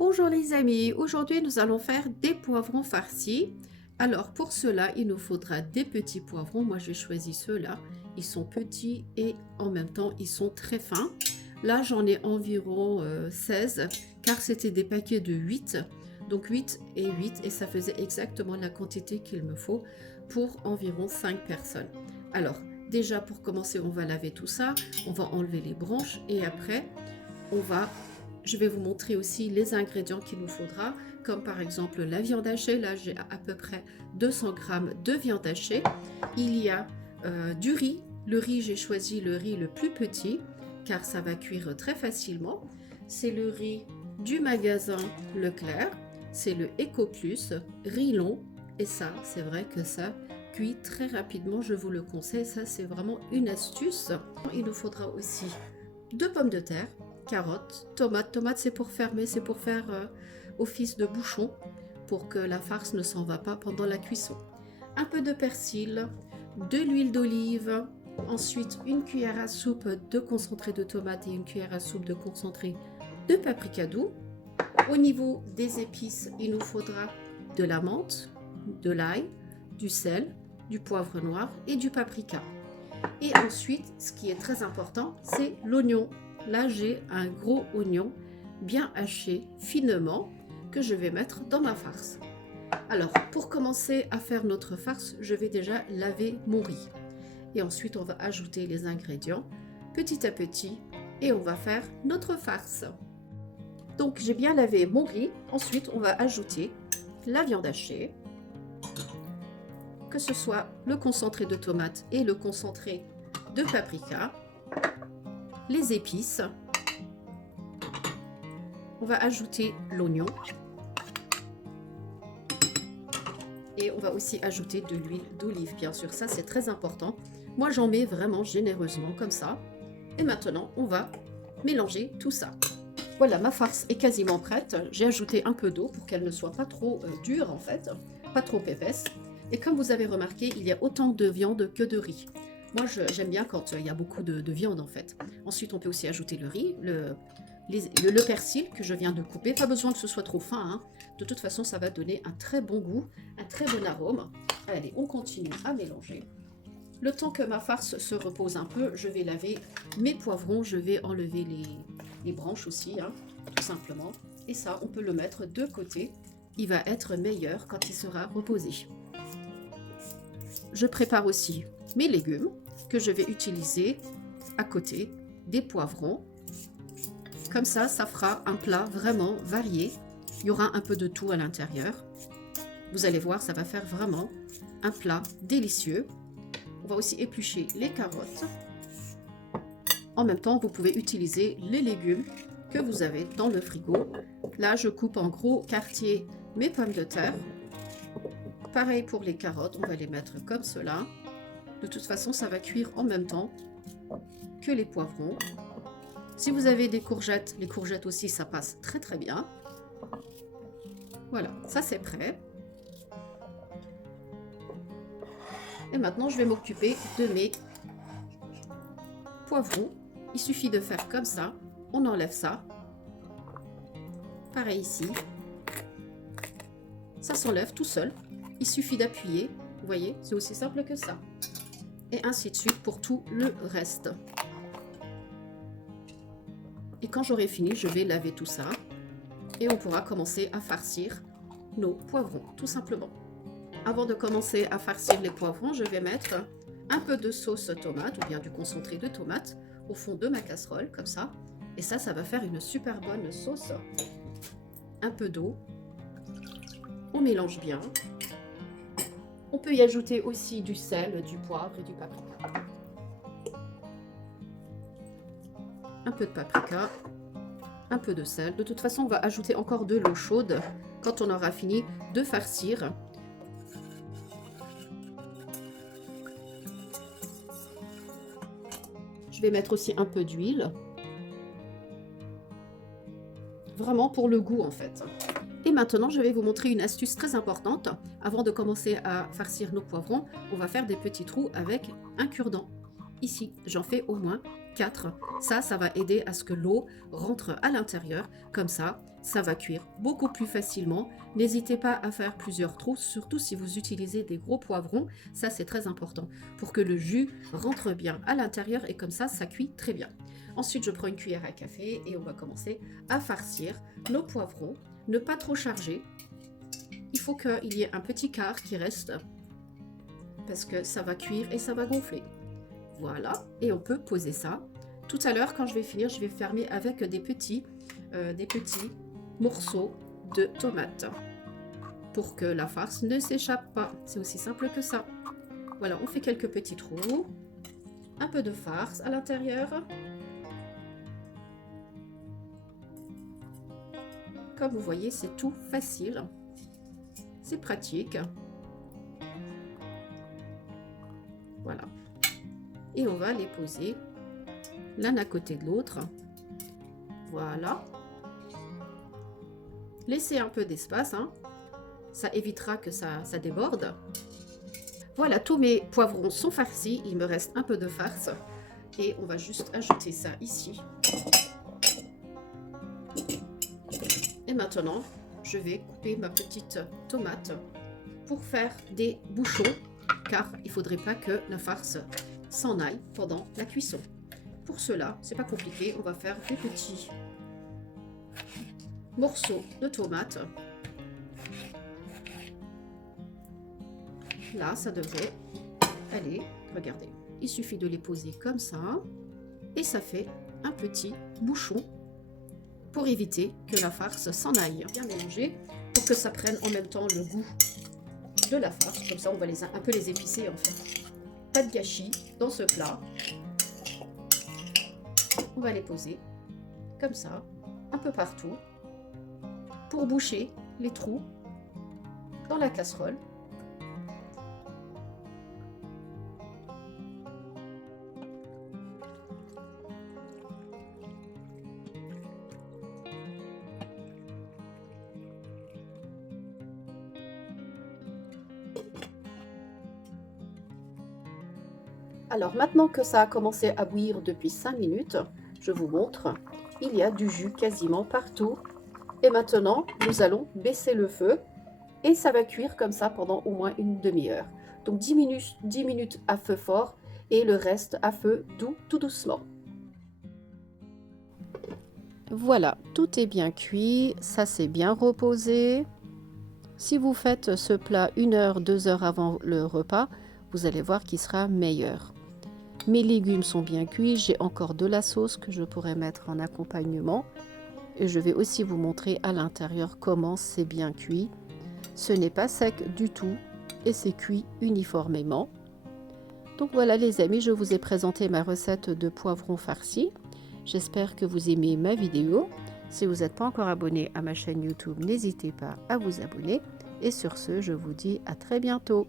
Bonjour les amis, aujourd'hui nous allons faire des poivrons farcis. Alors pour cela il nous faudra des petits poivrons, moi j'ai choisi ceux-là, ils sont petits et en même temps ils sont très fins. Là j'en ai environ 16 car c'était des paquets de 8, donc 8 et 8 et ça faisait exactement la quantité qu'il me faut pour environ 5 personnes. Alors déjà pour commencer on va laver tout ça, on va enlever les branches et après je vais vous montrer aussi les ingrédients qu'il nous faudra, comme par exemple la viande hachée. Là, j'ai à peu près 200 grammes de viande hachée. Il y a du riz. Le riz, j'ai choisi le riz le plus petit, car ça va cuire très facilement. C'est le riz du magasin Leclerc. C'est le Eco Plus, riz long. Et ça, c'est vrai que ça cuit très rapidement, je vous le conseille. Ça, c'est vraiment une astuce. Il nous faudra aussi 2 pommes de terre, carottes, tomates. Tomates, c'est pour fermer, c'est pour faire office de bouchon, pour que la farce ne s'en va pas pendant la cuisson. Un peu de persil, de l'huile d'olive, ensuite une cuillère à soupe de concentré de tomate et une cuillère à soupe de concentré de paprika doux. Au niveau des épices, il nous faudra de la menthe, de l'ail, du sel, du poivre noir et du paprika. Et ensuite, ce qui est très important, c'est l'oignon. Là, j'ai un gros oignon bien haché finement que je vais mettre dans ma farce. Alors, pour commencer à faire notre farce, je vais déjà laver mon riz. Et ensuite, on va ajouter les ingrédients petit à petit et on va faire notre farce. Donc, j'ai bien lavé mon riz. Ensuite, on va ajouter la viande hachée, que ce soit le concentré de tomate et le concentré de paprika, les épices, on va ajouter l'oignon et on va aussi ajouter de l'huile d'olive, bien sûr, ça c'est très important. Moi j'en mets vraiment généreusement comme ça. Et maintenant on va mélanger tout ça. Voilà, ma farce est quasiment prête. J'ai ajouté un peu d'eau pour qu'elle ne soit pas trop dure en fait, pas trop épaisse. Et comme vous avez remarqué, il y a autant de viande que de riz. Moi, j'aime bien quand il y a beaucoup de viande en fait. Ensuite, on peut aussi ajouter le riz, le persil que je viens de couper. Pas besoin que ce soit trop fin, hein. De toute façon, ça va donner un très bon goût, un très bon arôme. Allez, on continue à mélanger. Le temps que ma farce se repose un peu, je vais laver mes poivrons. Je vais enlever les branches aussi, hein, tout simplement. Et ça, on peut le mettre de côté. Il va être meilleur quand il sera reposé. Je prépare aussi mes légumes que je vais utiliser à côté des poivrons. Comme ça fera un plat vraiment varié. Il y aura un peu de tout à l'intérieur. Vous allez voir, ça va faire vraiment un plat délicieux. On va aussi éplucher les carottes. En même temps, vous pouvez utiliser les légumes que vous avez dans le frigo. Là, je coupe en gros quartiers mes pommes de terre. Pareil pour les carottes, on va les mettre comme cela. De toute façon, ça va cuire en même temps que les poivrons. Si vous avez des courgettes, les courgettes aussi, ça passe très très bien. Voilà, ça c'est prêt. Et maintenant, je vais m'occuper de mes poivrons. Il suffit de faire comme ça. On enlève ça. Pareil ici. Ça s'enlève tout seul. Il suffit d'appuyer, vous voyez, c'est aussi simple que ça. Et ainsi de suite pour tout le reste. Et quand j'aurai fini, je vais laver tout ça. Et on pourra commencer à farcir nos poivrons, tout simplement. Avant de commencer à farcir les poivrons, je vais mettre un peu de sauce tomate ou bien du concentré de tomate au fond de ma casserole, comme ça. Et ça va faire une super bonne sauce. Un peu d'eau. On mélange bien. On peut y ajouter aussi du sel, du poivre et du paprika. Un peu de paprika, un peu de sel. De toute façon, on va ajouter encore de l'eau chaude quand on aura fini de farcir. Je vais mettre aussi un peu d'huile. Vraiment pour le goût en fait. Et maintenant, je vais vous montrer une astuce très importante. Avant de commencer à farcir nos poivrons, on va faire des petits trous avec un cure-dent. ici. J'en fais au moins 4. Ça va aider à ce que l'eau rentre à l'intérieur. Comme ça va cuire beaucoup plus facilement. N'hésitez pas à faire plusieurs trous, surtout si vous utilisez des gros poivrons. Ça, c'est très important pour que le jus rentre bien à l'intérieur et comme ça cuit très bien. Ensuite, je prends une cuillère à café et on va commencer à farcir nos poivrons. Ne pas trop charger. Il faut qu'il y ait un petit quart qui reste parce que ça va cuire et ça va gonfler. Voilà, et on peut poser ça. Tout à l'heure, quand je vais finir, je vais fermer avec des petits morceaux de tomates pour que la farce ne s'échappe pas. C'est aussi simple que ça. Voilà, on fait quelques petits trous, un peu de farce à l'intérieur. Comme vous voyez, c'est tout facile. C'est pratique. Voilà. Et on va les poser l'un à côté de l'autre. Voilà. Laissez un peu d'espace, hein. Ça évitera que ça déborde. Voilà, tous mes poivrons sont farcis. Il me reste un peu de farce. Et on va juste ajouter ça ici. Et maintenant, je vais couper ma petite tomate pour faire des bouchons, car il ne faudrait pas que la farce s'en aille pendant la cuisson. Pour cela, c'est pas compliqué, on va faire des petits morceaux de tomates. Là, ça devrait aller, regardez, il suffit de les poser comme ça, et ça fait un petit bouchon pour éviter que la farce s'en aille. Bien mélanger pour que ça prenne en même temps le goût de la farce. Comme ça, on va un peu les épicer en fait. Pas de gâchis dans ce plat. On va les poser comme ça, un peu partout, pour boucher les trous dans la casserole. Alors maintenant que ça a commencé à bouillir depuis 5 minutes, je vous montre, il y a du jus quasiment partout. Et maintenant, nous allons baisser le feu et ça va cuire comme ça pendant au moins une demi-heure. Donc 10 minutes à feu fort et le reste à feu doux, tout doucement. Voilà, tout est bien cuit, ça s'est bien reposé. Si vous faites ce plat 1 heure, 2 heures avant le repas, vous allez voir qu'il sera meilleur. Mes légumes sont bien cuits, j'ai encore de la sauce que je pourrais mettre en accompagnement. Et je vais aussi vous montrer à l'intérieur comment c'est bien cuit. Ce n'est pas sec du tout et c'est cuit uniformément. Donc voilà les amis, je vous ai présenté ma recette de poivrons farcis. J'espère que vous aimez ma vidéo. Si vous n'êtes pas encore abonné à ma chaîne YouTube, n'hésitez pas à vous abonner. Et sur ce, je vous dis à très bientôt.